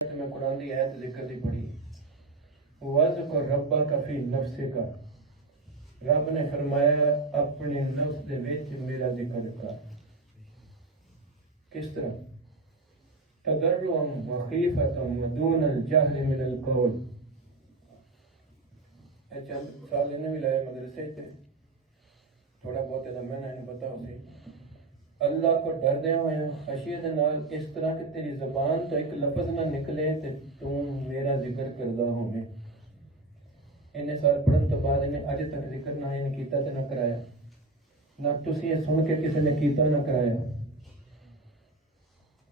میں قرآن دی آیت ذکر دی پڑھی وَذْكُرْ رَبَّكَ فِي نَفْسِكَ رب نے فرمایا اپنے نفس دے وچ میرا ذکر کر. کس طرح؟ تضرعا وخیفة ودون الجہر من القول. چند سال انہیں بھی لائے مدرسے تھے، تھوڑا بہت ہے میں نے پتا ہوتی اللہ کو ڈر دے ہوئے ہیں خشیت نال اس طرح کہ تیری زبان تو ایک لفظ نہ نکلے تے تم میرا ذکر کردہ ہوئے. انہیں سال پڑھن تو بعد انہیں آج تک ذکر نہ انہیں کیتا تے نہ کرایا، نہ تسی یہ سن کے کسی نے کیتا نہ کرایا.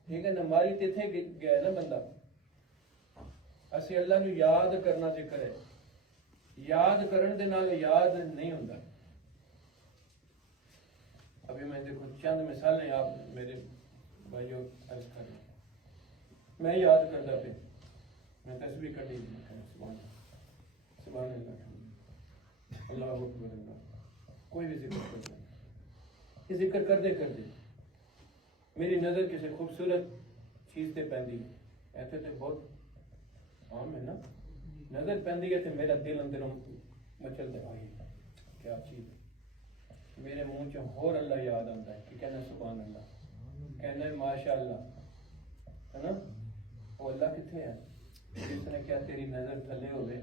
ٹھیک ہے نا، ماری تیتھے گیا ہے نا بندہ. اسی اللہ نو یاد کرنا ذکر ہے، یاد کرن دے نال یاد نہیں ہوتا. ابھی میں دیکھو چند مثالیں آپ میرے بھائیوں عرض کر رہے ہیں. میں یاد کرتا پہ میں تسبیح کر دی سبحان سبحان اللہ اللہ اکبر اللہ، کوئی بھی ذکر کرتا یہ ذکر کر دے میری نظر کسی خوبصورت چیز تے پہندی ایسے تے بہت عام ہے نا، نظر پہندی ہے تے میرا دل اندروں مچل دے آئی کیا چیز ہے. میرے منہ چ ہور اللہ یاد آتا ہے کہ کہنا سبحان اللہ، کہنا ہے ماشاء اللہ، ہے نا. وہ اللہ کتنے ہے جس نے کیا تیری نظر تھلے ہوئے.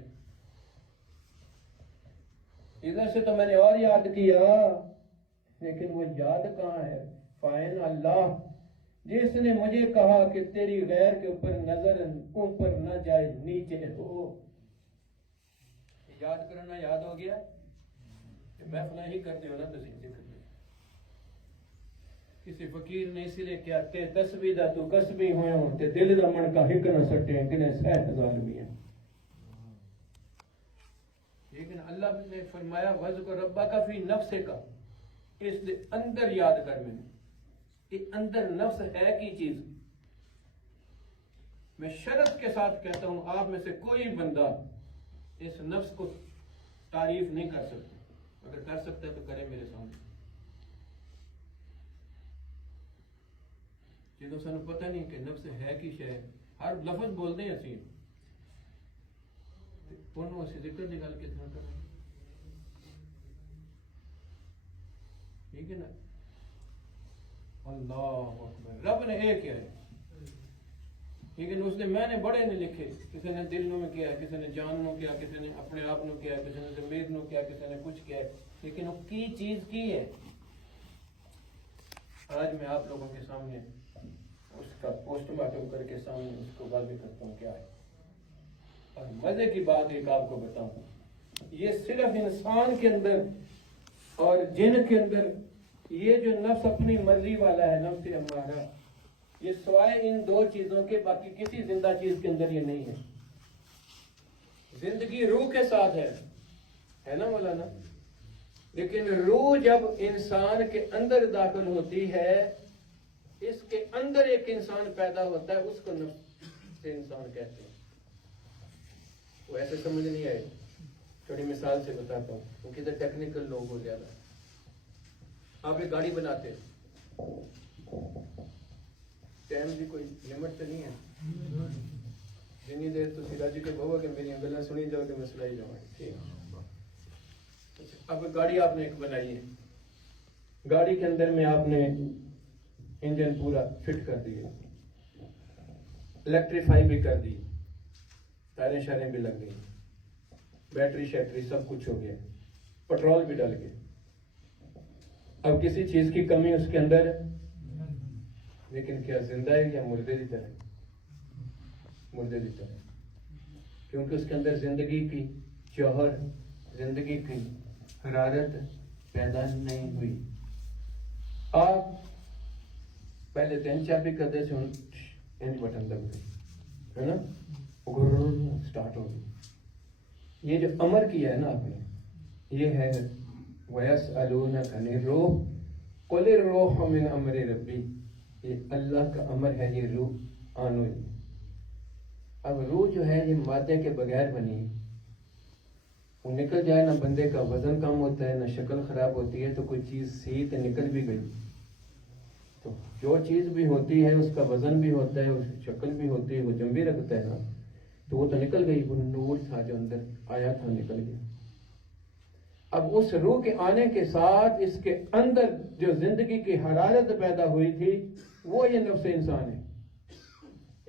ادھر سے تو میں نے اور یاد کیا لیکن وہ یاد کہاں ہے. فائن اللہ جس نے مجھے کہا کہ تیری غیر کے اوپر نظر اوپر نہ جائے نیچے ہو. یاد کرنا یاد ہو گیا، محفلہ ہی کرتے ہو نا تسی ذکر میں. کسی فقیر نے اسی لیے کیا تے تسبیح دا تو کسبی ہوئے ہوں تے دل دا من کا ہک نہ سٹے کنے 6000 بھی ہیں. لیکن اللہ نے فرمایا وَذْكُرْ رَبَّكَ فِي نَفْسِكَ، اس دے اندر یاد کر. میں یہ اندر نفس ہے کی چیز. میں شرط کے ساتھ کہتا ہوں آپ میں سے کوئی بندہ اس نفس کو تعریف نہیں کر سکتا. اگر کر سکتا ہے تو کرے میرے سامنے. جنہوں سانو پتہ نہیں کہ نفس ہے کی شے، ہر لفظ بولتے ہیں اسی انہوں اسی ذکر دی گل کتنا کریں. ٹھیک ہے نا. اللہ اکبر رب نے ایک کیا ہے. لیکن اس نے میں نے بڑے نے لکھے، کسی نے دل نو میں کیا، کسی نے جان نو کیا، کسی نے اپنے آپ نو کیا، کسی نے ضمیر نو کیا، کسی نے کچھ کیا. لیکن وہ کی چیز کی ہے آج میں آپ لوگوں کے سامنے اس کا پوسٹ مارٹم کر کے سامنے اس کو واضح کرتا ہوں کیا ہے. اور مزے کی بات ایک آپ کو بتاؤں، یہ صرف انسان کے اندر اور جن کے اندر یہ جو نفس اپنی مرضی والا ہے نفس ہمارا، یہ سوائے ان دو چیزوں کے باقی کسی زندہ چیز کے اندر یہ نہیں ہے. زندگی روح کے ساتھ ہے نا مولانا. لیکن روح جب انسان کے اندر داخل ہوتی ہے، اس کے اندر ایک انسان پیدا ہوتا ہے، اس کو نفس سے انسان کہتے ہیں. وہ ایسے سمجھ نہیں آئے، چھوٹی مثال سے بتاتا ہوں وہ کدھر ٹیکنیکل لوگ ہو زیادہ. آپ ایک گاڑی بناتے ٹائم بھی کوئی لمٹ تو نہیں ہے، جنی دیر تو سراجی کے بہو کہ میری گلا سنی جاؤ کہ میں سنائی جاؤں. ٹھیک. اب گاڑی آپ نے ایک بنائی ہے، گاڑی کے اندر میں آپ نے انجن پورا فٹ کر دیا، الیکٹریفائی بھی کر دی، ٹائریں شائریں بھی لگ گئی، بیٹری شیٹری سب کچھ ہو گیا، پٹرول بھی ڈل گیا. اب کسی چیز کی کمی اس کے اندر ہے، لیکن کیا زندہ ہے یا مردے کی طرح؟ مردے کی طرح، کیونکہ اس کے اندر زندگی کی جوہر، زندگی کی حرارت پیدا نہیں ہوئی. آپ پہلے دن چابی کرتے سے انج بٹن دب گئی ہے نا، سٹارٹ ہو گئی. یہ جو امر کیا ہے نا آپ نے، یہ ہے وَيَسْأَلُونَكَ عَنِ الرُّوحِ قُلِ الرُّوحُ مِنْ أَمْرِ رَبِّي. یہ اللہ کا امر ہے، یہ روح آنو. اب روح جو ہے یہ مادے کے بغیر بنی، وہ نکل جائے نہ بندے کا وزن کم ہوتا ہے، نہ شکل خراب ہوتی ہے، تو کوئی چیز سی تو نکل بھی گئی. تو جو چیز بھی ہوتی ہے اس کا وزن بھی ہوتا ہے، اس کی شکل بھی ہوتی ہے، وہ جم بھی رکھتا ہے نا، تو وہ تو نکل گئی، وہ نور تھا جو اندر آیا تھا نکل گیا۔ اب اس روح کے آنے کے ساتھ اس کے اندر جو زندگی کی حرارت پیدا ہوئی تھی وہ یہ نفس انسان ہے۔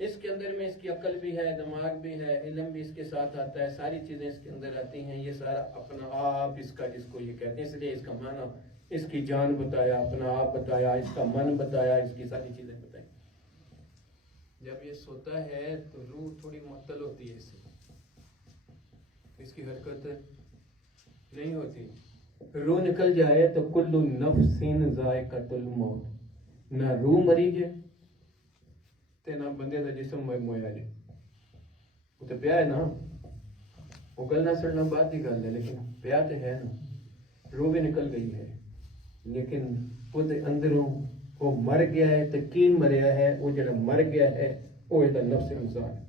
اس کے اندر میں اس کی عقل بھی ہے، دماغ بھی ہے، علم بھی اس کے ساتھ آتا ہے، ساری چیزیں اس کے اندر آتی ہیں۔ یہ سارا اپنا آپ اس کا، جس کو یہ کہتے ہیں، اس لیے اس کا معنی اس کی جان بتایا، اپنا آپ بتایا، اس کا من بتایا، اس کی ساری چیزیں بتائیں۔ جب یہ سوتا ہے تو روح تھوڑی معطل ہوتی ہے، اس کی حرکت نہیں ہوتی۔ روح نکل جائے تو کل نفس ذائقۃ الموت، نہ روح مری جائے تے نہ بندے دا جسم مویا جائے۔ وہ تو پیا ہے نا، وہ گلنا سڑنا بات کی گل ہے، لیکن پیا تو ہے نا، روح بھی نکل گئی ہے، لیکن وہ اندروں وہ مر گیا ہے۔ تو کی مریا ہے؟ وہ جڑا مر گیا ہے وہ یہ نفس انسان ہے۔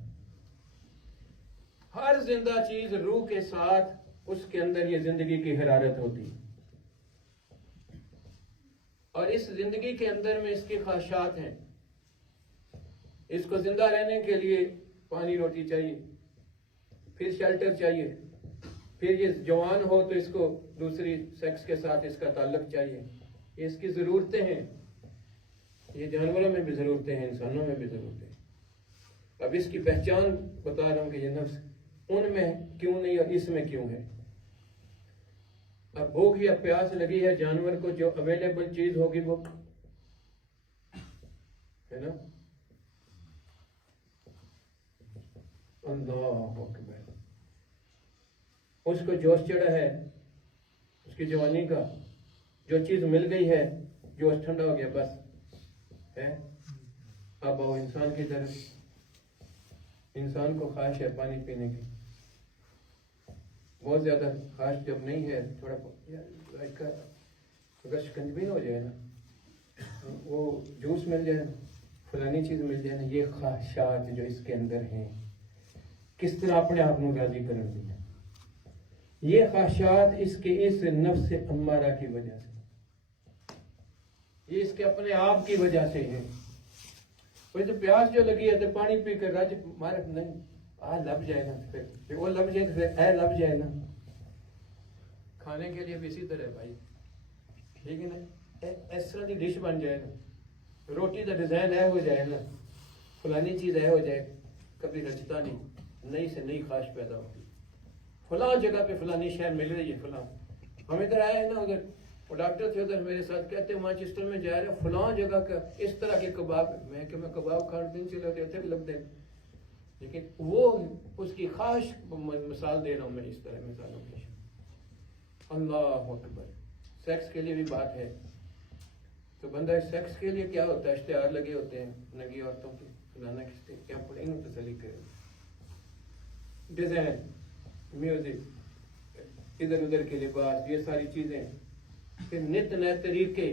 ہر زندہ چیز روح کے ساتھ اس کے اندر یہ زندگی کی حرارت ہوتی ہے، اور اس زندگی کے اندر میں اس کی خواہشات ہیں۔ اس کو زندہ رہنے کے لیے پانی روٹی چاہیے، پھر شیلٹر چاہیے، پھر یہ جوان ہو تو اس کو دوسری سیکس کے ساتھ اس کا تعلق چاہیے۔ یہ اس کی ضرورتیں ہیں، یہ جانوروں میں بھی ضرورتیں ہیں، انسانوں میں بھی ضرورتیں ہیں۔ اب اس کی پہچان بتا رہا ہوں کہ یہ نفس ان میں کیوں نہیں اور اس میں کیوں ہے۔ اب بھوک یا پیاس لگی ہے جانور کو، جو اویلیبل چیز ہوگی وہ ہے نا، اللہ اکبر، اس کو جوش چڑھا ہے اس کی جوانی کا، جو چیز مل گئی ہے جوش ٹھنڈا ہو گیا، بس ہے۔ اب آؤ انسان کی طرف، انسان کو خواہش ہے پانی پینے کی، بہت زیادہ خواہش جب نہیں ہے، تھوڑا اگر شکنجی ہو جائے نا، وہ جوس مل جائے، فلانی چیز مل جائے نا، یہ خواہشات جو اس کے اندر ہیں کس طرح اپنے آپ کو راضی کرن دی، یہ خواہشات اس کے اس نفس امارہ کی وجہ سے، یہ اس کے اپنے آپ کی وجہ سے ہے۔ وہ تو پیاس جو لگی ہے تو پانی پی کر رج مار نہیں، لب جائے نا، پھر وہ لب جائے تو پھر اے لب جائے نا۔ کھانے کے لیے بھی اسی طرح بھائی، ٹھیک ہے نا، اس طرح کی ڈش بن جائے نا، روٹی کا ڈیزائن اے ہو جائے نا، فلانی چیز اے ہو جائے، کبھی رچتا نہیں، نئی سے نئی خواہش پیدا ہوتی، فلاں جگہ پہ فلانی شے مل رہی ہے، فلاں ہم ادھر آئے ہیں نا، ادھر وہ ڈاکٹر تھے ادھر میرے ساتھ، کہتے ہیں مانچسٹر میں جا رہے ہیں فلاں جگہ کا اس طرح کے کباب، میں کہ میں کباب کھان دن چلے ہوتے اتنے لگ دیں، لیکن وہ اس کی خواہش مثال دے رہا ہوں میں، اس طرح مثالوں کی۔ اللہ اکبر، سیکس کے لیے بھی بات ہے، تو بندہ سیکس کے لیے کیا ہوتا ہے، اشتہار لگے ہوتے ہیں ننگی عورتوں کے، فلانا کس کیا پڑے انہوں تسلی کرے، ڈیزائن، میوزک، ادھر ادھر کے لباس، یہ ساری چیزیں، پھر نت نئے طریقے،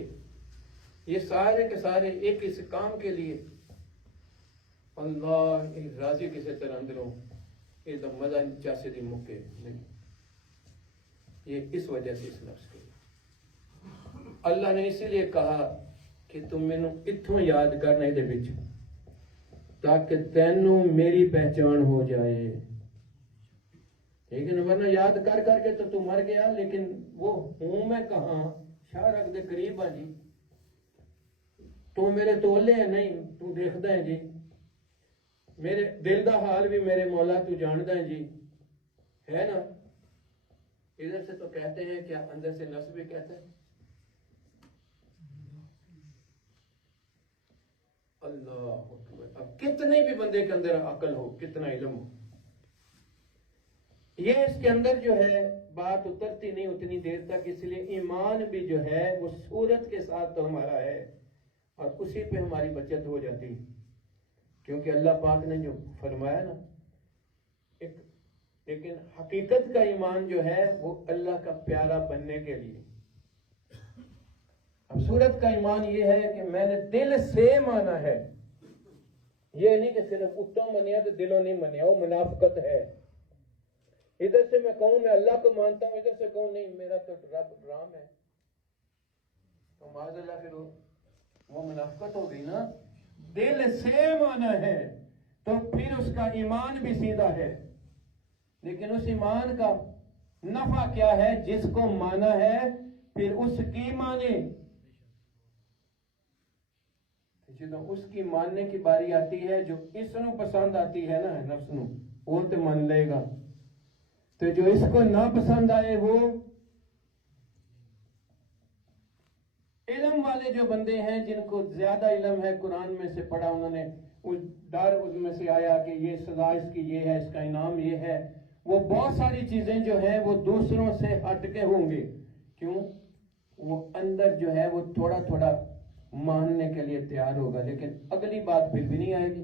یہ سارے کے سارے ایک اس کام کے لیے اللہ راضی کسی طرح اندروں یہ تو مزہ چاہے دی موقع نہیں، یہ اس وجہ سے اس نفس کے اللہ نے اسی لیے کہا کہ تم مینوں اتھوں یاد کرنا دے وچ تاکہ تینوں میری پہچان ہو جائے، ٹھیک ہے نا، ورنہ یاد کر کر کے تو مر گیا، لیکن وہ ہوں میں کہاں، شاہ رکھ دے قریب ہاں جی، تو میرے تولے ہیں نہیں، تو دیکھدا ہے جی، میرے دل دا حال بھی میرے مولا تو جاندا ہے جی، ہے نا۔ ادھر سے تو کہتے ہیں کیا، اندر سے نفس بھی کہتا ہے اللہ اکبر۔ اب کتنے بھی بندے کے اندر عقل ہو، کتنا علم ہو، یہ اس کے اندر جو ہے بات اترتی نہیں اتنی دیر تک، اس لیے ایمان بھی جو ہے وہ صورت کے ساتھ تو ہمارا ہے، اور اسی پہ ہماری بچت ہو جاتی، کیونکہ اللہ پاک نے جو فرمایا نا، لیکن حقیقت کا ایمان جو ہے وہ اللہ کا پیارا بننے کے لیے۔ اب صورت کا ایمان یہ ہے کہ میں نے دل سے مانا ہے، یہ نہیں کہ صرف اتوں منیا تو دلوں نہیں منیا، وہ منافقت ہے۔ ادھر سے میں کہوں میں اللہ کو مانتا ہوں، ادھر سے کہوں نہیں میرا تو رب رام ہے، تو معاذ اللہ پھر وہ منافقت ہو گئی نا. دل سے مانا ہے تو پھر اس کا ایمان بھی سیدھا ہے، لیکن اس ایمان کا نفع کیا ہے؟ جس کو مانا ہے پھر اس کی مانے. جدو اس کی ماننے کی باری آتی ہے، جو اس نو پسند آتی ہے نا نفس نو، وہ تو مان لے گا. تو جو اس کو نہ پسند آئے، وہ علم والے جو بندے ہیں جن کو زیادہ علم ہے، قرآن میں سے پڑھا انہوں نے، اس ڈر اس میں سے آیا کہ یہ سزا اس کی یہ ہے، اس کا انعام یہ ہے، وہ بہت ساری چیزیں جو ہیں وہ دوسروں سے ہٹ کے ہوں گے. کیوں؟ وہ اندر جو ہے وہ تھوڑا تھوڑا ماننے کے لیے تیار ہوگا، لیکن اگلی بات پھر بھی نہیں آئے گی.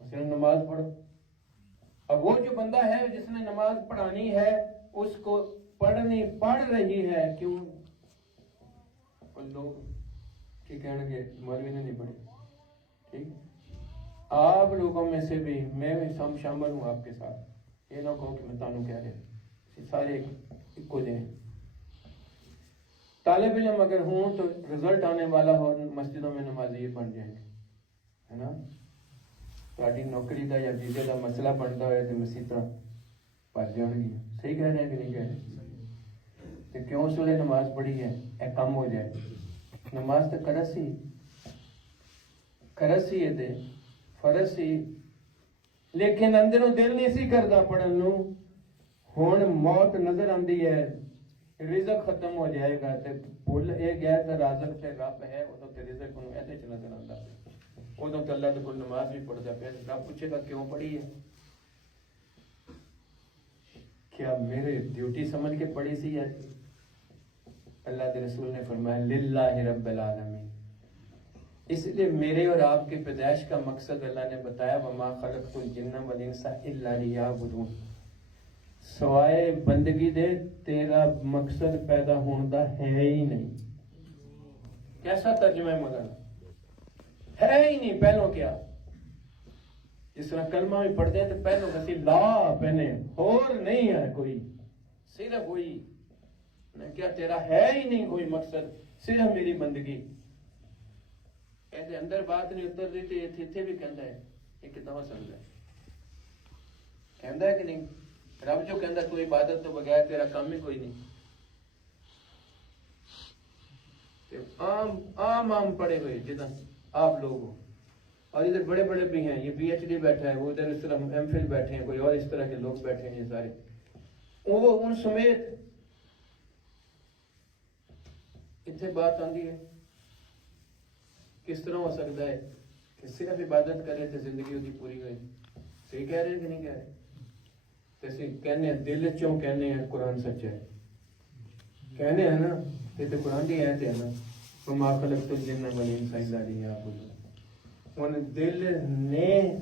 مثلا نماز پڑھو. اب وہ جو بندہ ہے جس نے نماز پڑھانی ہے، اس کو پڑھ رہی ہے. کیوں؟ لوگ کی کہنے گے مولوی نے نہیں پڑھی. ٹھیک، آپ لوگوں میں سے بھی میں شامل ہوں آپ کے ساتھ. یہ نہ کہو کہ میں تانوں کہہ رہے، سارے ایک کو دیں. طالب علم اگر ہوں تو رزلٹ آنے والا ہو، مسجدوں میں نمازی بن جائیں گے، ہے نا. تاری نوکری دا یا ویزے دا مسئلہ بنتا ہوئے تو مسیطہ پڑ جان گی. صحیح کہہ رہے ہیں کہ نہیں کہہ رہے؟ تو کیوں اس ویلے نماز پڑھی ہے؟ اے کم ہو جائے. نماز تو کرس ہی ہے، فرض سی، لیکن اندروں دل نہیں سی کرتا پڑھن نو. ہن موت نظر آندی ہے، رزق ختم ہو جائے گا تے بھول اے گیا تے رازق تے رب ہے، ادو تے رزق نو ایسے چ نظر آندا ہے. ادو تے اللہ دے کول نماز بھی پڑھدا پیا. رب پوچھے گا کیوں پڑھی ہے؟ کیا میرے ڈیوٹی سمجھ کے پڑھی سی؟ اللہ کے رسول نے فرمایا للہ رب العالمین. اس لیے میرے اور آپ کی پیدائش کا مقصد اللہ نے بتایا وما خلقت الجن والانس الا لیعبدون. سوائے بندگی دے تیرا مقصد پیدا ہونے دا ہے ہی نہیں. کیسا ترجمہ ہے مولانا؟ ہے ہی نہیں. پہلو کیا؟ جس طرح کلمہ بھی پڑھتے ہیں تو پہلو کسی لا پہنے اور نہیں ہے کوئی، صرف وہی. کیا تیرا ہے ہی نہیں کوئی مقصد، صرف میری بندگی. اندر بات نہیں اتر رہی تو اتنے بھی کہندا ہے. یہ کتنا ہو سکتا ہے؟ کہندا ہے کہ نہیں؟ رب جو کہندا تو عبادت تو بغیر تیرا کام ہی کوئی نہیں. عام پڑے ہوئے جدھر آپ لوگ ہو، اور ادھر بڑے بڑے بھی ہیں، یہ پی ایچ ڈی بیٹھا ہے، وہ ادھر اس طرح ایم فل بیٹھے ہیں، کوئی اور اس طرح کے لوگ بیٹھے ہیں. یہ سارے وہ ان سمیت اتنے بات آندی ہے. کس طرح ہو سکتا ہے کہ صرف عبادت کرے تو زندگی اس کی پوری ہوئی؟ صحیح کہہ رہے ہیں کہ نہیں کہہ رہے؟ جیسے کہنے ہیں دل چوں کہنے ہیں قرآن سچا ہے، کہنے ہیں نا، یہ تو قرآن کی آیت ہے نا، وما خلقت الجن والانس الا لیعبدون.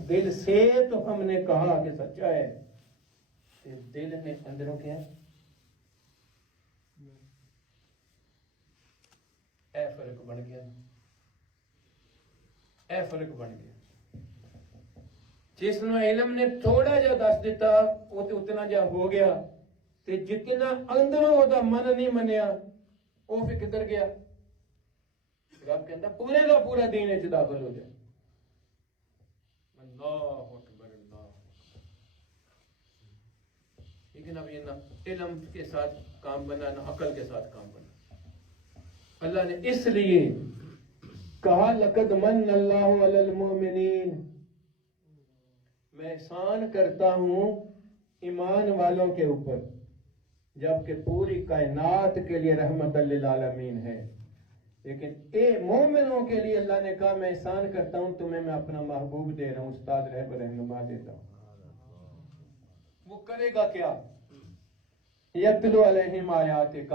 دل سے تو ہم نے کہا کہ سچا ہے، دل میں اندروں کیا ہے؟ اے فرق بن گیا، اے فرق بن گیا. جس نے علم نے تھوڑا جا دس دیتا وہ تو اتنا جا ہو گیا، تے جتنا اندروں وہ من نہیں منیا وہ پھر کدھر گیا؟ رب کہندا پورے کا پورا دین وچ داخل ہو جائے. اللہ اکبر اللہ. لیکن اب یہ نہ علم کے ساتھ کام بنا نہ عقل کے ساتھ کام بنا. اللہ نے اس لیے کہا لقد من اللہ علی المؤمنین، میں احسان کرتا ہوں ایمان والوں کے اوپر، جبکہ پوری کائنات کے لیے رحمت للعالمین ہے. لیکن اے مومنوں کے لیے اللہ نے کہا میں احسان کرتا ہوں تمہیں، میں اپنا محبوب دے رہا ہوں، استاد رہبر رہنما دیتا ہوں. وہ کرے گا کیا؟ یتلو علیہم آیاتک،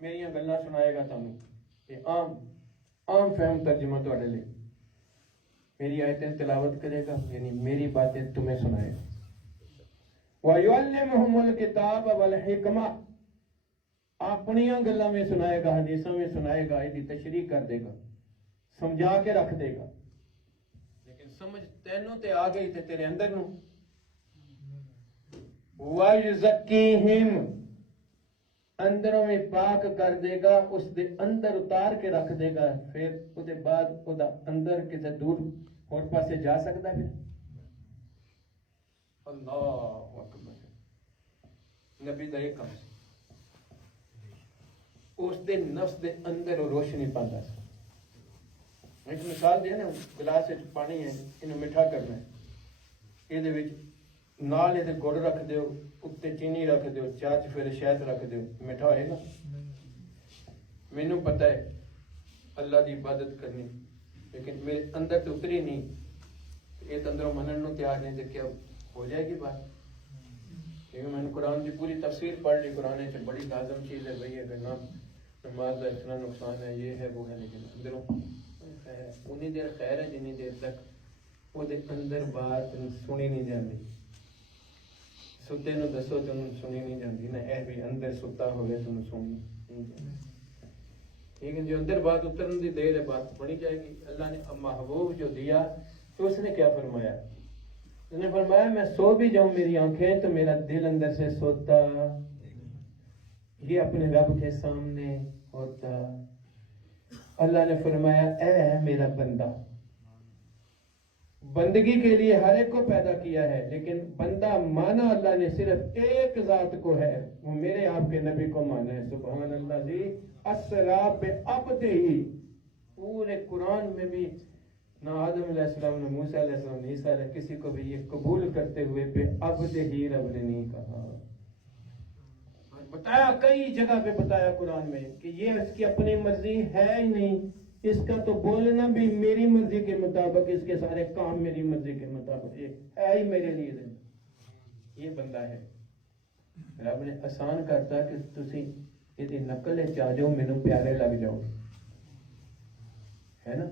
میری گلاں سنائے گا تمہیں. یہ عام فہم ترجمہ تھوڑے لیے، میری آیتیں تلاوت کرے گا، یعنی میری باتیں تمہیں سنائے گا. وَيُعَلِّمُهُمُ الْكِتَابَ وَالْحِكْمَةَ، اپنی گلاں میں سنائے گا، حدیثوں میں سنائے گا، یہ تشریح کر دے گا، سمجھا کے رکھ دے گا. لیکن سمجھ تینوں تے آ گئی تے تیرے اندر نو. وَيُزَكِّيهِمْ، اندروں میں پاک کر دے گا، اس دے اندر اتار کے رکھ دے گا، پھر اس بعد وہ اندر کسی دور اور پاسے جا سکتا ہے؟ اللہ اکبر، نبی دا یہ کام سی، اس دے نفس دے اندر روشنی پاندا سی۔ ایک مثال دیا نا، گلاس پانی ہے، انہوں میٹھا کرنا ہے، یہ نال یہ گڑ رکھ دیو، اتنے چینی رکھ دیو، چاچ پھر شہد رکھ دیو، میٹھا ہوئے گا؟ مینوں پتہ ہے اللہ دی عبادت کرنی، لیکن میرے اندر تو اتری نہیں، یہ تو اندروں منن نو تیار نہیں، تو کیا ہو جائے گی بات؟ کیونکہ میں نے قرآن کی پوری تفسیر پڑھ لی، قرآن سے بڑی لازم چیز ہے بھائی، اگر نماز کا اتنا نقصان ہے، یہ ہے وہ ہے، لیکن اندروں خیر ہے، اتنی دیر خیر ہے جنی دیر تک وہ اندر بات سنی نہیں جاتی۔ ستے نو دسو تو سنی نہیں جاتی نا، اے بھی اندر ستا ہوئے تو سنی نہیں جاتی، لیکن جو اندر بات اترن دی دیر ہے بات بڑی جائے گی۔ اللہ نے محبوب جو دیا تو اس نے کیا فرمایا؟ اس نے فرمایا میں سو بھی جاؤں میری آنکھیں تو میرا دل اندر سے سوتا یہ اپنے رب کے سامنے ہوتا۔ اللہ نے فرمایا اے میرا بندہ، بندگی کے لیے ہر ایک کو پیدا کیا ہے، لیکن بندہ مانا اللہ نے صرف ایک ذات کو ہے، وہ میرے آپ کے نبی کو مانا ہے۔ سبحان اللہ جی، اسرا بعبدہ، پورے قرآن میں بھی نہ آدم علیہ السلام، نہ موسیٰ علیہ السلام، نہ عیسیٰ علیہ، کسی کو بھی یہ قبول کرتے ہوئے بعبدہ رب نے نہیں کہا۔ بتایا کئی جگہ پہ بتایا قرآن میں کہ یہ اس کی اپنی مرضی ہے ہی نہیں، اس کا تو بولنا بھی میری مرضی کے مطابق، اس کے سارے کام میری مرضی کے مطابق، یہ ہے ہی میرے لیے یہ بندہ ہے۔ رب نے آسان کرتا کہ تسی یہ نقل چاہ جاؤ، مینوں پیارے لگ جاؤ، ہے نا؟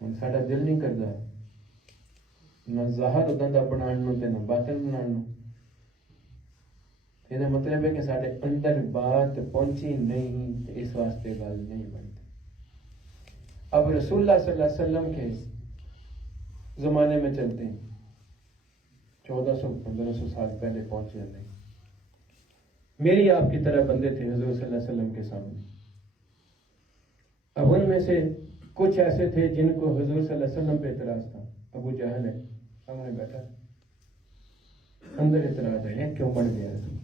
ہن ساڈا دل نہیں کرتا نہ ظاہر ادا دا بنان نو تے نہ باطن بنان نو، یہ مطلب ہے کہ سارے اندر بات پہنچی نہیں، اس واسطے گل نہیں بنتی۔ اب رسول اللہ صلی اللہ علیہ وسلم کے زمانے میں چلتے ہیں، 1400-1500 سال پہلے پہنچ جاتے ہیں۔ میری آپ کی طرح بندے تھے حضور صلی اللہ علیہ وسلم کے سامنے۔ اب ان میں سے کچھ ایسے تھے جن کو حضور صلی اللہ علیہ وسلم پہ اعتراض تھا۔ ابو جہل ہے سامنے بیٹھا، اندر اعتراض ہے کیوں بڑھ گیا رسول؟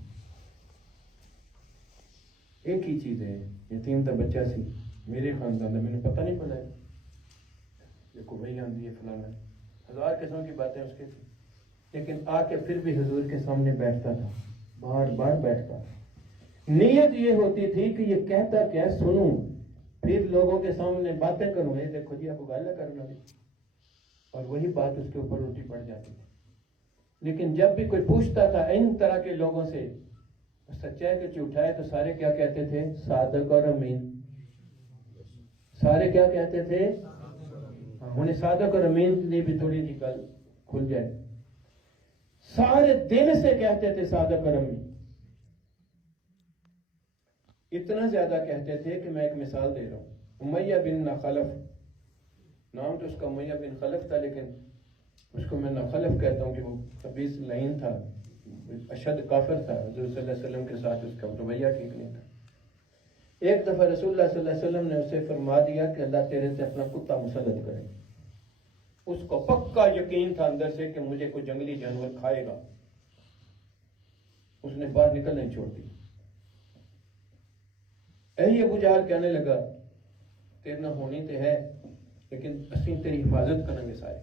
ایک ہی چیز ہے، یتیم تا بچہ سی میرے خاندان کا، مجھے پتہ نہیں بنایا، دیکھو بھائی آندھی ہے فلانا، ہزار قسم کی باتیں اس کے تھی، لیکن آ کے پھر بھی حضور کے سامنے بیٹھتا تھا، بار بار بیٹھتا۔ نیت یہ ہوتی تھی کہ یہ کہتا کیا سنوں، پھر لوگوں کے سامنے باتیں کروں، یہ دیکھو جی آپ کو گالا کرنا بھی، اور وہی بات اس کے اوپر الٹی پڑ جاتی تھی۔ لیکن جب بھی کوئی پوچھتا تھا ان طرح کے لوگوں سے سچا ہے کہ جھوٹا ہے، تو سارے کیا کہتے تھے؟ صادق اور امین۔ سارے کیا کہتے تھے؟ انہیں صادق اور امین کے لیے بھی تھوڑی سی گل کھل جائے، سارے دل سے کہتے تھے صادق اور امین، اتنا زیادہ کہتے تھے کہ میں ایک مثال دے رہا ہوں۔ امیہ بن خلف، نام تو اس کا امیہ بن خلف تھا، لیکن اس کو میں خلف کہتا ہوں کہ وہ خبیث لعین تھا، اشد کافر تھا، حضور صلی اللہ علیہ وسلم کے ساتھ اس کا رویہ ٹھیک نہیں تھا۔ ایک دفعہ رسول اللہ صلی اللہ علیہ وسلم نے اسے فرما دیا کہ اللہ تیرے سے اپنا کتا مسلط کرے۔ اس کو پکا یقین تھا اندر سے کہ مجھے کوئی جنگلی جانور کھائے گا، اس نے باہر نکلنا ہی چھوڑ دی۔ اے ابو جہل کہنے لگا تیرے نہ ہونی تے ہے، لیکن اسی تیری حفاظت کریں گے، سارے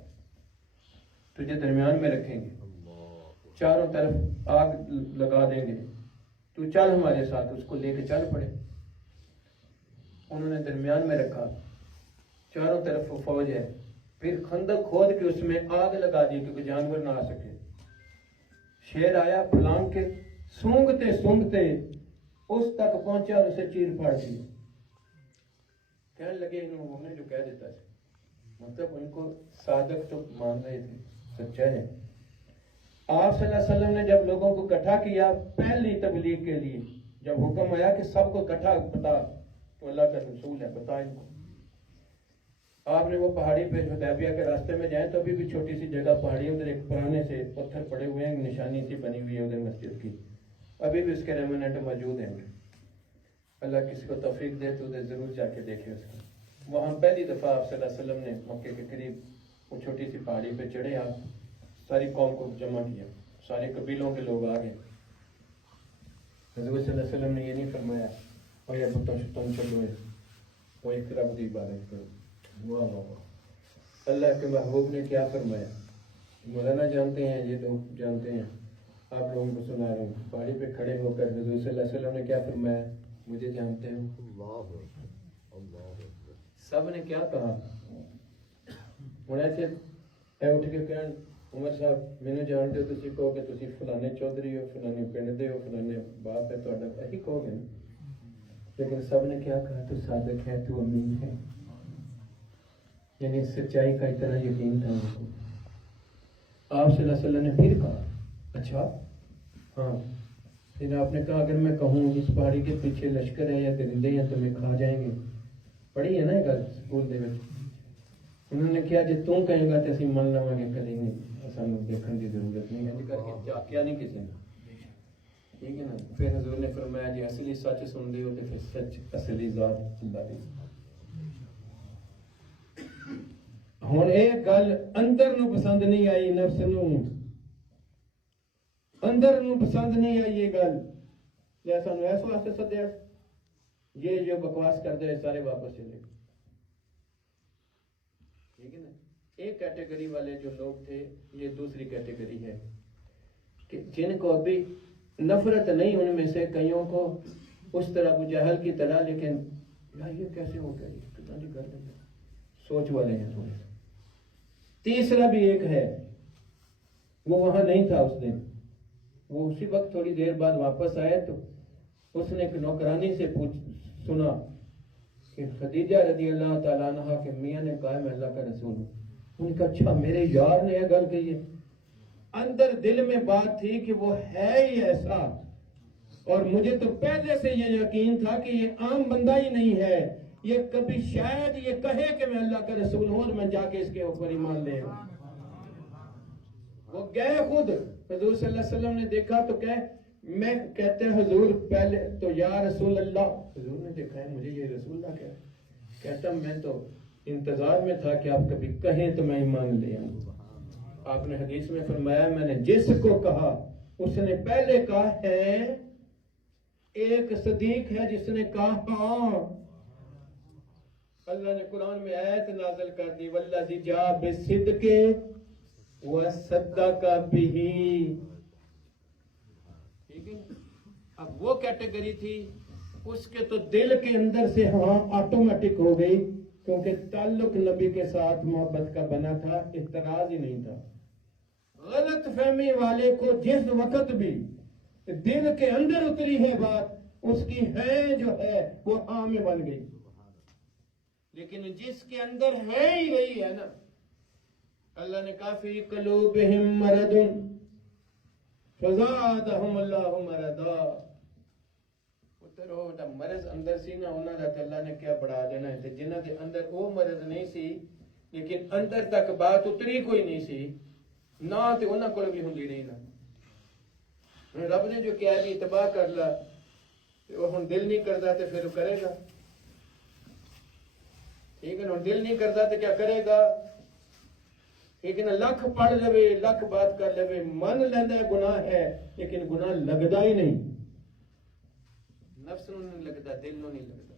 تجھے درمیان میں رکھیں گے، چاروں طرف آگ لگا دیں گے، تو چل ہمارے ساتھ۔ اس کو لے کے چل پڑے، انہوں نے درمیان میں رکھا، چاروں طرف وہ فوج ہے، پھر خندق کھود کے اس میں آگ لگا دی کہ کوئی جانور نہ آ سکے۔ شیر آیا پھلانگ کے، سونگتے سونگتے اس تک پہنچا اور اسے چیر پھاڑ دیا۔ کہنے لگے انہوں نے جو کہہ دیتا ہے، مطلب ان کو صادق تو مان رہے تھے، سچا ہے۔ آپ صلی اللہ علیہ وسلم نے جب لوگوں کو اکٹھا کیا پہلی تبلیغ کے لیے، جب حکم آیا کہ سب کو اکٹھا بتا، تو اللہ کا رسول ہے بتا ان کو، آپ نے وہ پہاڑی پہ حدیبیہ کے راستے میں جائیں تو ابھی بھی چھوٹی سی جگہ پہاڑی، ادھر ایک پرانے سے پتھر پڑے ہوئے ہیں، نشانی سی بنی ہوئی ہے ادھر مسجد کی، ابھی بھی اس کے ریمننٹ موجود ہیں. اللہ کسی کو توفیق دے تو ضرور جا کے دیکھے اس کو. وہاں پہلی دفعہ آپ صلی اللہ علیہ وسلم نے مکے کے قریب وہ چھوٹی سی پہاڑی پہ چڑھے, آپ ساری قوم کو جمع کیا, سارے قبیلوں کے لوگ آ گئے. حضور صلی اللہ علیہ وسلم نے یہ نہیں فرمایا اور یہ بتوں شتوں چلو وہ ایک رب کی عبادت کرو. واہ واہ واہ. اللہ کے محبوب نے کیا فرمایا, مولانا جانتے ہیں, یہ لوگ جانتے ہیں, آپ لوگوں کو سنا رہے ہوں. پہاڑی پہ کھڑے ہو کر حضور صلی اللہ علیہ وسلم نے کیا فرمایا, مجھے جانتے ہو؟ سب نے کیا کہا؟ ہوں ایسے اٹھ کے کہن عمر صاحب مینوں جانتے ہو, تسی کہو کہ تسی فلانے چودھری ہو, فلانے پنڈ دے ہو, فلانے باپ ہے تہاڈا, یہی کہو گے نا. لیکن سب نے کیا کہا, تو صادق ہے, تو امین ہے. یعنی سچائی کا اتنا یقین تھا ان کو. آپ صلی اللہ علیہ وسلم نے پھر کہا, اچھا ہاں. پھر آپ نے کہا اگر میں کہوں اس پہاڑی کے پیچھے لشکر ہے یا درندے ہیں تمہیں کھا جائیں گے. پڑھی ہے نا یہ گل سکول دے وچ. انہوں نے کیا جی تم کہیں گا تو اسی من لواں گے, کدی نہیں, سانوں دیکھنے کی ضرورت نہیں ہے. کر کے جاکیا نہیں کسی نے, ٹھیک ہے نا. پھر حضور نے فرمایا جی اصلی سچ سن دے ہو تو پھر سچ اصلی ذات اللہ دی. ہن ایک گل اندر نو پسند نہیں آئی, نفس نو اندر نو پسند نہیں آئی یہ گل, یا سانوں اس واسطے سدیا یہ جو بکواس کرتے ہیں سارے واپس چلے گئے. ٹھیک ہے نا. ایک کیٹیگری والے جو لوگ تھے, یہ دوسری کیٹیگری ہے کہ جن کو ابھی نفرت نہیں ان میں سے کئیوں کو اس طرح ابو جہل کی طرح, لیکن یار یہ کیسے ہو گیا, یہ کتنا نہیں کر رہے, سوچ والے ہیں تھوڑے. تیسرا بھی ایک ہے, وہ وہاں نہیں تھا اس دن, وہ اسی وقت تھوڑی دیر بعد واپس آئے تو اس نے ایک نوکرانی سے سنا کہ خدیجہ رضی اللہ تعالیٰ عنہ کے میاں نے کہا میں اللہ کا رسول ہوں. انہوں نے کہا اچھا میرے یار نے یہ گل کہی ہے. اندر دل میں بات تھی کہ وہ ہے ہی ایسا, اور مجھے تو پہلے سے یہ یقین تھا کہ یہ عام بندہ ہی نہیں ہے, یہ کبھی شاید یہ کہے کہ میں اللہ کا رسول ہوں اور میں جا کے اس کے اوپر ایمان لے آؤں. وہ گئے خود, حضور صلی اللہ علیہ وسلم نے دیکھا تو میں کہتے ہیں حضور پہلے تو یا رسول اللہ, حضور نے دیکھا ہے مجھے یہ رسول اللہ کیا ہے, کہتا میں تو انتظار میں تھا کہ آپ کبھی کہیں تو میں ایمان لے آؤں. آپ نے حدیث میں فرمایا میں نے جس کو کہا اس نے پہلے کہا ہے, ایک صدیق ہے جس نے کہا ہاں. اللہ نے قرآن میں آیت نازل کر دی, والذی جاء بالصدق وصدق بہ. ٹھیک ہے. اب وہ کیٹیگری تھی, اس کے تو دل کے اندر سے ہاں آٹومیٹک ہو گئی, کیونکہ تعلق نبی کے ساتھ محبت کا بنا تھا, اعتراض ہی نہیں تھا. غلط فہمی والے کو جس وقت بھی دل کے اندر اتری ہے بات, اس کی ہے جو ہے وہ ہاں میں بن گئی. لیکن جس کے اندر ہے ہی وہی ہے نا, اللہ نے کہا فی قلوبہم مرض فزادہم اللہ مرضا. پتر مرض اندر سی نہ ہونا رہتا, اللہ نے کیا بڑھا دینا ہے. جنہ کے اندر وہ مرض نہیں سی لیکن اندر تک بات اتری کوئی نہیں سی نہ, تے انہاں کول بھی ہوندی نہیں نا. رب نے جو کہہ دی تباہ کر لا, وہ ہن دل نہیں کرتا تے پھر کرے گا. ٹھیک ہے نا, دل نہیں کرتا تے کیا کرے گا. لیکن لکھ پڑھ لے, لکھ بات کر لے, من لینا گناہ ہے لیکن گناہ لگتا ہی نہیں. نفس نو نہیں لگتا, دل نو نہیں لگتا.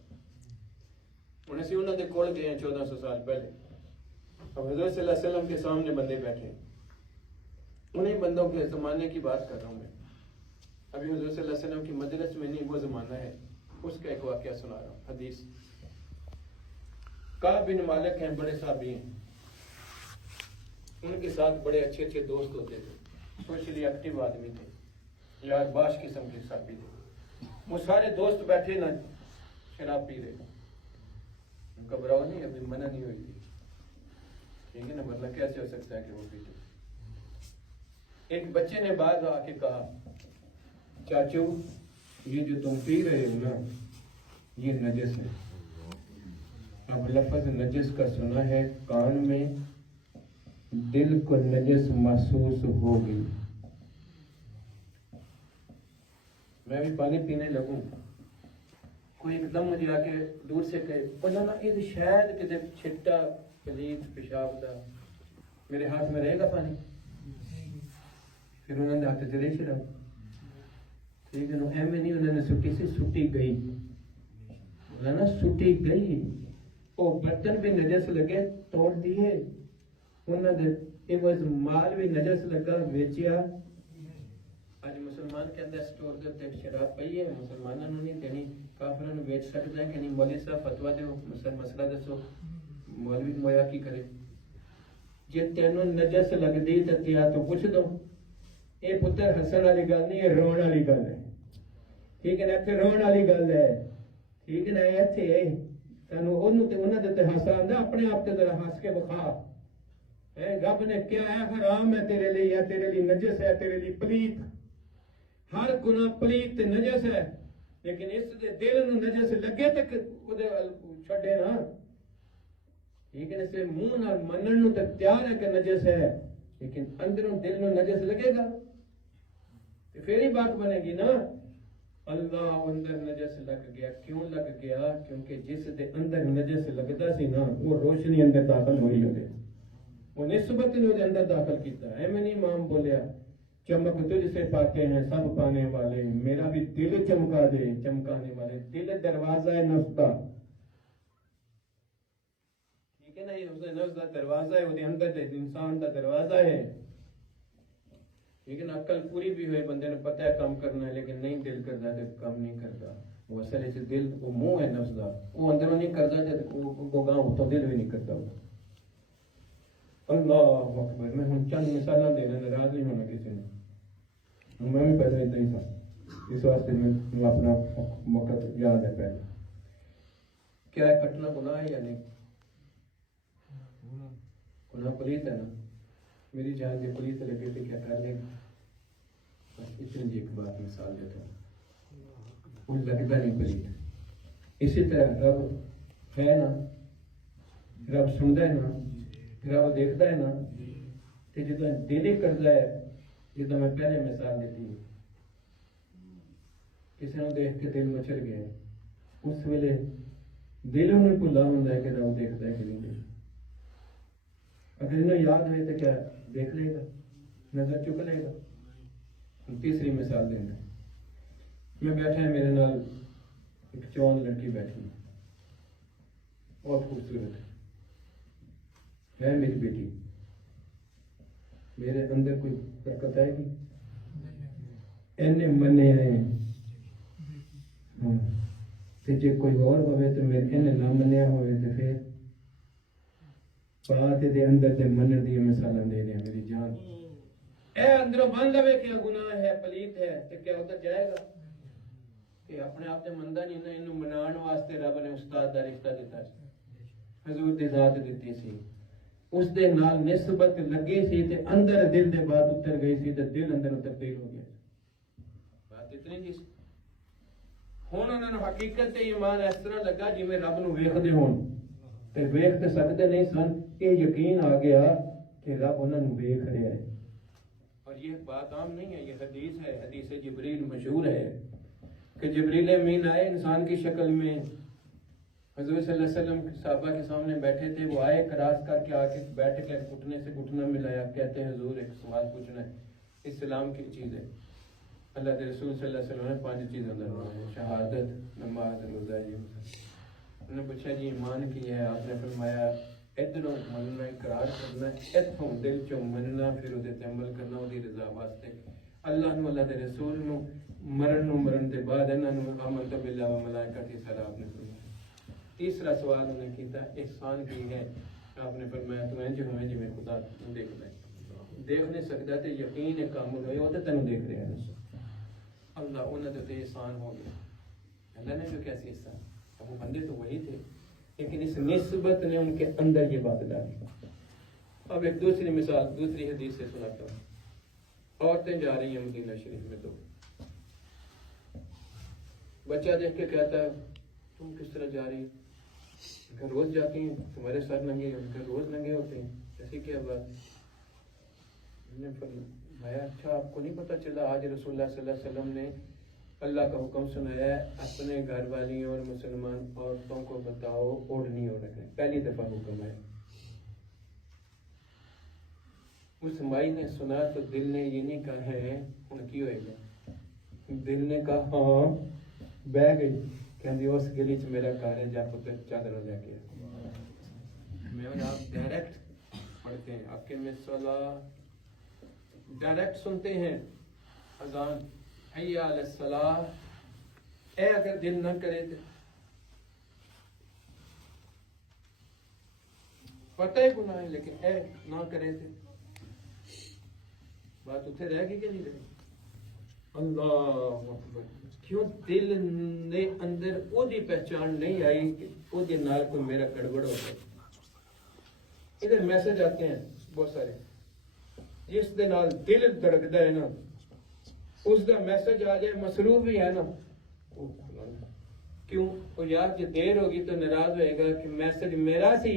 ہن اسی انہاں دے کول گئے ہیں 1400 سال پہلے. اب حضرت صلی اللہ علیہ وسلم کے سامنے بندے بیٹھے, انہیں بندوں کے زمانے کی بات کر رہا ہوں میں. ابھی حضور صلی اللہ علیہ وسلم کی مجلس میں نہیں, وہ زمانہ ہے, اس کا ایک واقعہ سنا رہا ہوں. حدیث کعب بن مالک ہیں, بڑے صحابی ہیں, ان کے ساتھ بڑے اچھے اچھے دوست ہوتے تھے, سوشلی ایکٹیو آدمی تھے, یار باش قسم کے صحابی تھے. وہ سارے دوست بیٹھے نا شراب پی رہے, گھبراؤ نہیں, ابھی منع نہیں ہوئی تھی. ٹھیک ہے نا, ورنہ کیسے ہو سکتا ہے کہ وہ پیتے. ایک بچے نے بعد آ کے کہا چاچو یہ جو تم پی رہے ہو نا یہ نجس ہے. اب لفظ نجس کا سنا ہے کان میں, دل کو نجس محسوس ہو گئی. میں بھی پانی پینے لگوں، کوئی ایک دم مجھے آ کے دور سے کہے بولا نا یہ شاید کسی چھٹا پلیت پیشاب دا میرے ہاتھ میں رہے گا پانی، پھر انہوں نے ہاتھ چلے چڑھا، ٹھیک ہے نا، ایویں نہیں انہوں نے سٹی سے سٹی گئی، انہوں نے سٹی گئی، وہ برتن بھی نجس لگے توڑ دیے، انہوں نے عوض مال بھی نجس لگا بیچیا۔ آج مسلمان کے اندر سٹور دے تے شراب پئی ہے، مسلمانوں نے نہیں دینی، کافروں نے بیچ سکتا ہے کہ نہیں؟ مولوی صاحب فتوا دیو، مسئلہ دسو، مولوی مویا کی کرے؟ جے تینوں نجس لگ دی تے تیا تو پوچھ دو، اے پتر ہسن والی گل نہیں، اے رون والی گل ہے، ٹھیک ہے نا؟ تے رون والی گل ہے، ٹھیک ہے نا؟ ایتھے تینوں اونوں تے انہاں دے تے ہنس آندا، اپنے آپ تے ذرا ہنس کے بخا، رب نے کیا ہے؟ حرام ہے تیرے لیے، یا تیرے لیے نجس ہے، تیرے لیے پلیت، ہر گناہ پلیت تے نجس ہے، لیکن اس دے دل نو نجس لگے تک اودے چھڈے نا، ٹھیک ہے نا؟ اسے منہ نال منن نو تے تیار ہے کہ نجس ہے، لیکن اندروں دل نو نجس لگے گا تے پھر ہی بات بنے گی نا۔ اللہ اندر نجس لگ گیا، کیوں لگ گیا؟ کیونکہ جس دے اندر نجس لگدا سی نا، وہ روشنی اندر داخل ہوئی ہوئے، وہ نسبت نے اندر داخل کیتا ہے۔ میں نہیں امام بولیا چمک تجھ سے پاتے ہیں سب پانے والے، میرا بھی دل چمکا دے چمکانے والے، دل دروازہ ہے نفس کا، ٹھیک ہے نا؟ یہ اس نفس کا دروازہ ہے، وہ اندر دے انسان کا دروازہ ہے، لیکن عقل پوری بھی ہوئے، بندے نے پتہ ہے کام کرنا ہے، لیکن نہیں دل کرتا تو کام نہیں کرتا، وہ اصل سے دل وہ منہ ہے نفس کا، وہ اندروں نہیں کرتا تو گاؤں تو دل بھی نہیں کرتا۔ اللہ اکبر۔ میں ہوں چند مثالیں دینا، ناراض نہیں ہونا کسی نے، میں بھی پہلے اتنا ہی تھا، اس واسطے میں اپنا وقت یاد ہے پہلے۔ کیا کٹنا گناہ ہے یا نہیں؟ گناہ پلیت ہے نا؟ میری جان کے پلیت لگے تھے، کیا کر لیں؟ بس اتنی جی ایک بات مثال دیتا ہوں، وہ لگتا نہیں پلیت۔ اسی طرح رب ہے نا، رب سنتا ہے نا، رب دیکھتا ہے نا، تو جدو دل ہی کرتا ہے، جدو میں پہلے مثال دیتی ہوں، کسی نے دیکھ کے دل مچر گیا، اس ویلے دل انہیں بھلا ہوتا ہے کہ رب دیکھتا ہے کہ نہیں دیکھتا۔ اگر انہیں یاد ہے تو کیا دیکھ لے گا، نظر چک لے گا۔ تیسری مثال دینا، میں بیٹھا ہے، میرے نال ایک جوان لڑکی بیٹھی ہے، بہت خوبصورت ہے میری بیٹی، میرے اندر کوئی برکت آئے گی؟ اینے منے ہیں، جی کوئی اور ہوئے تو میرے انہیں نہ منیا ہوئے تو پھر بات دے اندر دے منن دی مثالاں دے رہے ہیں میری جان۔ اے اندروں مان لوے کہ گناہ ہے، پلیت ہے، تو کیا ادھر جائے گا؟ کہ اپنے آپ سے مندہ نہیں نا، انہوں منان واسطے رب نے استاد دا رشتہ دیتا سی، حضور دی ذات دیتی سی، اس دے نال نسبت لگی سی تے اندر دل دے بات اتر گئی سی تے دل اندر تبدیل ہو گیا۔ بات اتنی جی سی۔ ہن انہاں نوں حقیقت تے ایمان اس طرح لگا جویں رب نوں ویکھدے ہون، تے ویکھ تے سکدے نہیں سن، یہ یقین آ گیا کہ رب انہاں نوں ویکھ رہا ہے۔ اور یہ بات عام نہیں ہے، یہ حدیث ہے، حدیث جبریل مشہور ہے کہ جبریل امین آئے انسان کی شکل میں، حضور صلی اللہ علیہ وسلم صحابہ کے سامنے بیٹھے تھے، وہ آئے کراس کر کے آ کے بیٹھ کے گھٹنے سے گھٹنا ملایا، کہتے ہیں حضور ایک سوال پوچھنا ہے، اسلام کی چیز ہے، اللہ کے رسول صلی اللہ علیہ وسلم نے 5 چیزیں بتائی، شہادت، نماز، روزہ، یہ۔ انہوں نے پوچھا جی ایمان کی ہے؟ آپ نے فرمایا ادھروں مننا اقرار کرنا، اتھوں دل چوں مننا، پھر وہ عمل کرنا وہ رضا واسطے، اللہ نو اللہ دے رسول نو مرن دے بعد انہاں نو آمنت باللہ و ملائکتہ سارا آپ نے فرمایا۔ تیسرا سوال انہوں نے کیتا احسان کی ہے؟ آپ نے فرمایا تو انج ہوئے جی میں خدا دیکھ لیں، دیکھ نہیں سکتا تے یقین کامل ہوئے وہ تے تینوں دیکھ رہے ہیں۔ اللہ انہوں نے تو احسان ہو گیا، اللہ نے جو کیسے احسان، اب وہ بندے تو وہی تھے، لیکن اس نسبت نے ان کے اندر یہ بات ڈالی۔ اب ایک دوسری مثال دوسری حدیث سے سناتا ہوں۔ عورتیں جا رہی ہیں مدینہ شریف میں، تو بچہ دیکھ کے کہتا ہے تم کس طرح جا رہی گھر روز جاتی ہیں، تمہارے سر ننگے، ان کے روز ننگے ہوتے ہیں، ایسی کیا بات؟ میں نے فرمایا اچھا آپ کو نہیں پتا چلا آج رسول اللہ صلی اللہ علیہ وسلم نے اللہ کا حکم سنایا ہے اپنے گھر والیوں اور مسلمان عورتوں کو بتاؤ اوڑھنی اور رکھیں. پہلی دفعہ حکم ہے. اس مائی نے سنا تو دل نے یہ نہیں کہا ہے ہن کی ہوئے گا. دل نے کہا ہاں بہ گئی کہ اس گلی چ میرا گھر ہے جا پتر چادر لے کے. میں آپ ڈائریکٹ پڑھتے ہیں آپ کے میں صلاح ڈائریکٹ سنتے ہیں اذان حی علی الصلاح. اے اگر دل نہ کرے تو پتہ ہی گناہ ہے لیکن اے نہ کرے تو بات اتنے رہ گئی کہ نہیں رہی. اللہ اکبر. کیوں دل نے اندر وہ دی پہچان نہیں آئی کہ وہ دی نال کوئی میرا گڑبڑ ہو گیا. ادھر میسج آتے ہیں بہت سارے جس دے نال دل دھڑکدا ہے نا اس دا میسج آ جائے مصروف بھی ہے نا کیوں وہ یار جو دیر ہوگی تو ناراض ہوئے گا کہ میسج میرا سی